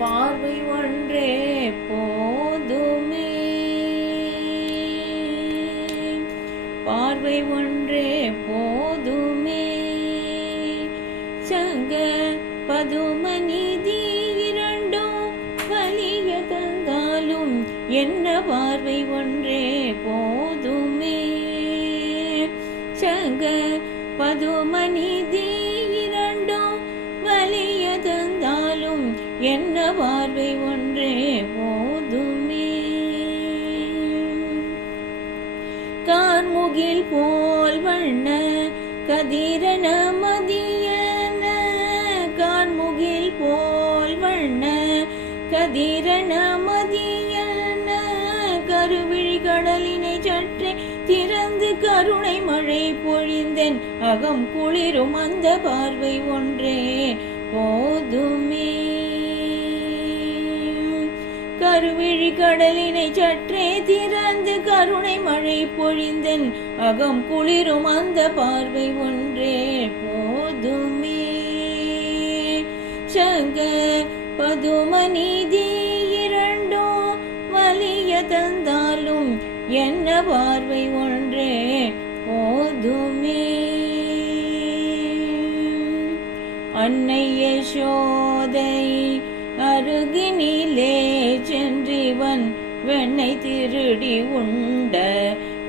பார்வை ஒன்றே போதுமே. பார்வை ஒன்றே போதுமே. சங்க பதுமநிதி இரண்டும் வலிய தந்தாலும் என்ன பார்வை ஒன்றே போதுமே. சங்க பதுமநிதி என்ன பார்வை ஒன்றே போதுமே. கார்முகில் போல் வண்ண கதிரன மதியன. கார்முகில் போல் வண்ண கதிரன மதியன. கருவிழி கடலினை சற்றே திறந்து கருணை மழை பொழிந்தேன். அகம் குளிரும் அந்த பார்வை ஒன்றே போதுமே. கருவிழி கடலினை சற்றே திறந்து கருணை மழை பொழிந்தன். அகம் குளிரும் அந்த பார்வை ஒன்றே போதுமே. சங்க பதுமநீதி இரண்டோ வலிய தந்தாலும் என்ன பார்வை ஒன்றே போதுமே. அன்னை யசோதை அருகினிலே சென்றிவன் வெண்ணை திருடி உண்ட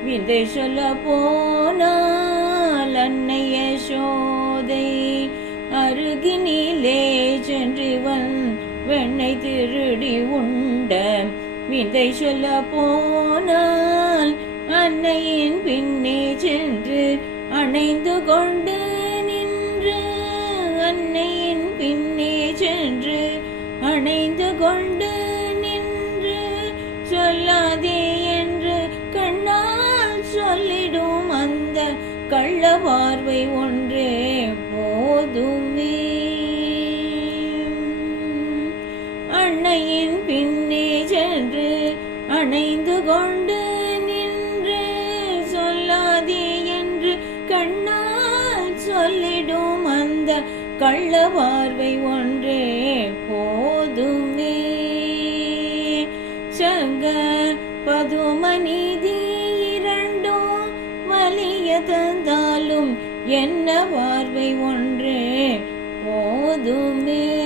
விதை சொல்ல போனால் அன்னைய சோதை அருகினிலே சென்றிவன் வெண்ணை திருடி உண்ட விதை சொல்ல போனால் அன்னையின் பின்னே சென்று அணைந்து கொண்டு அணைந்து கொண்டு நின்று சொல்லாதே என்று கண்ணால் சொல்லிடும் அந்த கள்ள பார்வை ஒன்றே போதுமே. அன்னையின் பின்னே சென்று அணைந்து கொண்டு நின்று சொல்லாதே என்று கண்ணால் சொல்லிடும் அந்த கள்ள பார்வை ஒன்றே சங்க இரண்டும் வலிய தந்தாலும் என்ன பார்வை ஒன்று? போதுமே.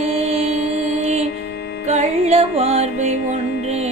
கள்ள பார்வை ஒன்று.